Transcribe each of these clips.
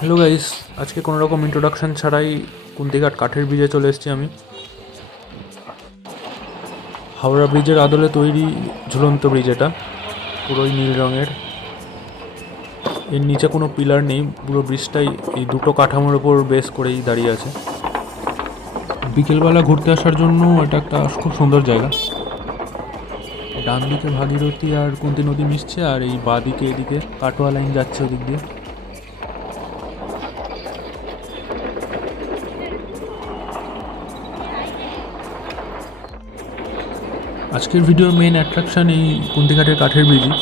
Hello guys, আজকে কোনো রকম ইন্ট্রোডাকশন ছাড়াই কুন্তিঘাট কাঠের ব্রিজে চলে এসেছি আমি। হাওড়া ব্রিজের আদলে তৈরি ঝুলন্ত ব্রিজ, এটা পুরোই নীল রঙের। এর নিচে কোনো পিলার নেই, পুরো ব্রিজটাই এই দুটো কাঠামোর ওপর বেস করেই দাঁড়িয়ে আছে। বিকেলবেলা ঘুরতে আসার জন্য এটা একটা খুব সুন্দর জায়গা। ডান দিকে ভাগীরথী আর কুন্তি নদী মিশছে, আর এই বাঁ দিকে এদিকে কাটোয়া লাইন যাচ্ছে ওদিক দিয়ে। আজকের ভিডিওর মেন অ্যাট্রাকশান এই কুন্তিঘাটের কাঠের ব্রিজই,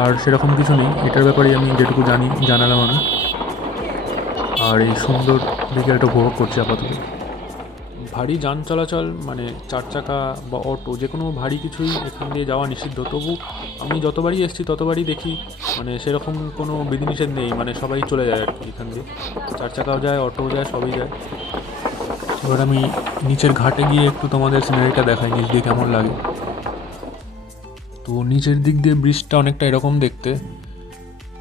আর সেরকম কিছু নেই। এটার ব্যাপারে আমি যেটুকু জানালাম আমি, আর এই সুন্দর বিকেলটা উপভোগ করছি আপাতত। ভারী যান চলাচল মানে চার চাকা বা অটো যে কোনো ভারী কিছুই এখান দিয়ে যাওয়া নিষিদ্ধ। তবু আমি যতবারই এসেছি ততবারই দেখি মানে সেরকম কোনো বিধিনিষেধ নেই, মানে সবাই চলে যায় আর কি এখান দিয়ে। চার চাকাও যায়, অটোও যায়, সবই যায়। এবার আমি নিচের ঘাটে গিয়ে একটু তোমাদের সিনারিটা দেখাই, নিচ দিয়ে কেমন লাগে। তো নিচের দিক দিয়ে ব্রিজটা অনেকটা এরকম দেখতে,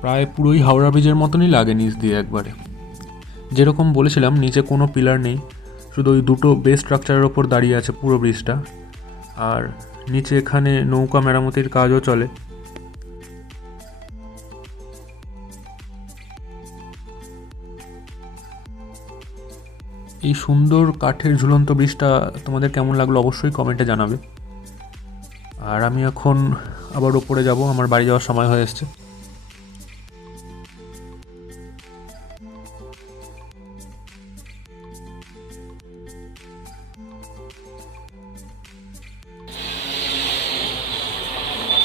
প্রায় পুরোই হাওড়া ব্রিজের মতনই লাগে নিচ দিয়ে একবারে। যেরকম বলেছিলাম, নিচে কোনো পিলার নেই, শুধু ওই দুটো বেস স্ট্রাকচারের ওপর দাঁড়িয়ে আছে পুরো ব্রিজটা। আর নিচে এখানে নৌকা মেরামতির কাজও চলে। এই সুন্দর কাঠের ঝুলন্ত ব্রিজটা তোমাদের কেমন লাগলো অবশ্যই কমেন্টে জানাবে। আর আমি এখন আবার ওপরে যাব, আমার বাড়ি যাওয়ার সময় হয়ে এসছে।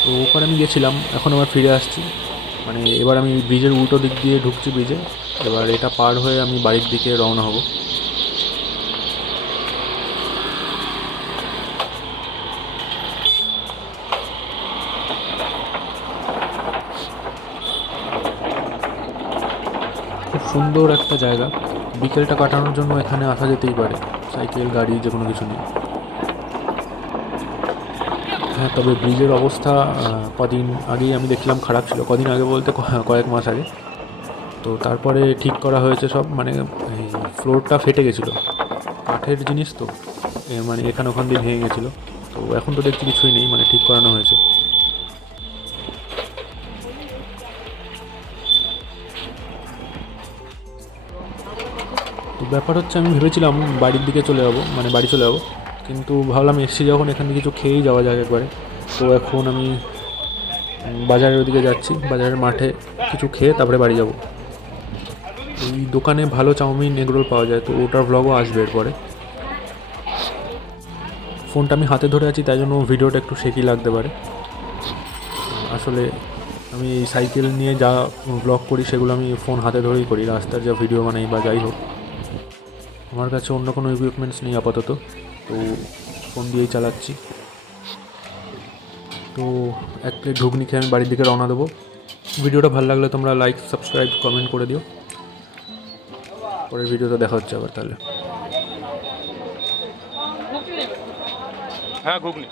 তো ওপরে আমি গেছিলাম, এখন আবার ফিরে আসছি। মানে এবার আমি ব্রিজের উল্টো দিক দিয়ে ঢুকছি ব্রিজে। এবার এটা পার হয়ে আমি বাড়ির দিকে রওনা হব। খুব সুন্দর একটা জায়গা, বিকেলটা কাটানোর জন্য এখানে আসা যেতেই পারে। সাইকেল, গাড়ি যে কোনো কিছু নেই। হ্যাঁ, তবে ব্রিজের অবস্থা কদিন আগেই আমি দেখলাম খারাপ ছিল। কদিন আগে বলতে কয়েক মাস আগে। তো তারপরে ঠিক করা হয়েছে সব, মানে এই ফ্লোরটা ফেটে গেছিলো, কাঠের জিনিস তো মানে এখানে ওখান দিয়ে ভেঙে গেছিলো। তো এখন তো দেখছি কিছুই নেই, মানে ঠিক করানো হয়েছে। তো ব্যাপার হচ্ছে, আমি ভেবেছিলাম বাড়ির দিকে চলে যাবো, মানে বাড়ি চলে যাবো, কিন্তু ভাবলাম এসছি যখন এখান থেকে কিছু খেয়েই যাওয়া যায় একবারে। তো এখন আমি বাজারের ওদিকে যাচ্ছি, বাজারের মাঠে কিছু খেয়ে তারপরে বাড়ি যাব। এই দোকানে ভালো চাউমিন, এগরোল পাওয়া যায়, তো ওটার ভ্লগও আসবে এরপরে। ফোনটা আমি হাতে ধরে আছি, তাই জন্য ভিডিওটা একটু শেকি লাগতে পারে। আসলে আমি এই সাইকেল নিয়ে যা ব্লগ করি সেগুলো আমি ফোন হাতে ধরেই করি, রাস্তার যা ভিডিও বানাই বা যাই হোক। আমার কাছে অন্য কোনো ইকুইপমেন্টস নেই আপাতত, তো ফোন দিয়েই চালাচ্ছি। তো এক প্লেট ঘুগনি খেয়ে আমি বাড়ির দিকে রওনা দেবো। ভিডিওটা ভালো লাগলে তোমরা লাইক, সাবস্ক্রাইব, কমেন্ট করে দিও। পরের ভিডিওতে দেখা হচ্ছে আবার তাহলে। হ্যাঁ, ঘুগনি।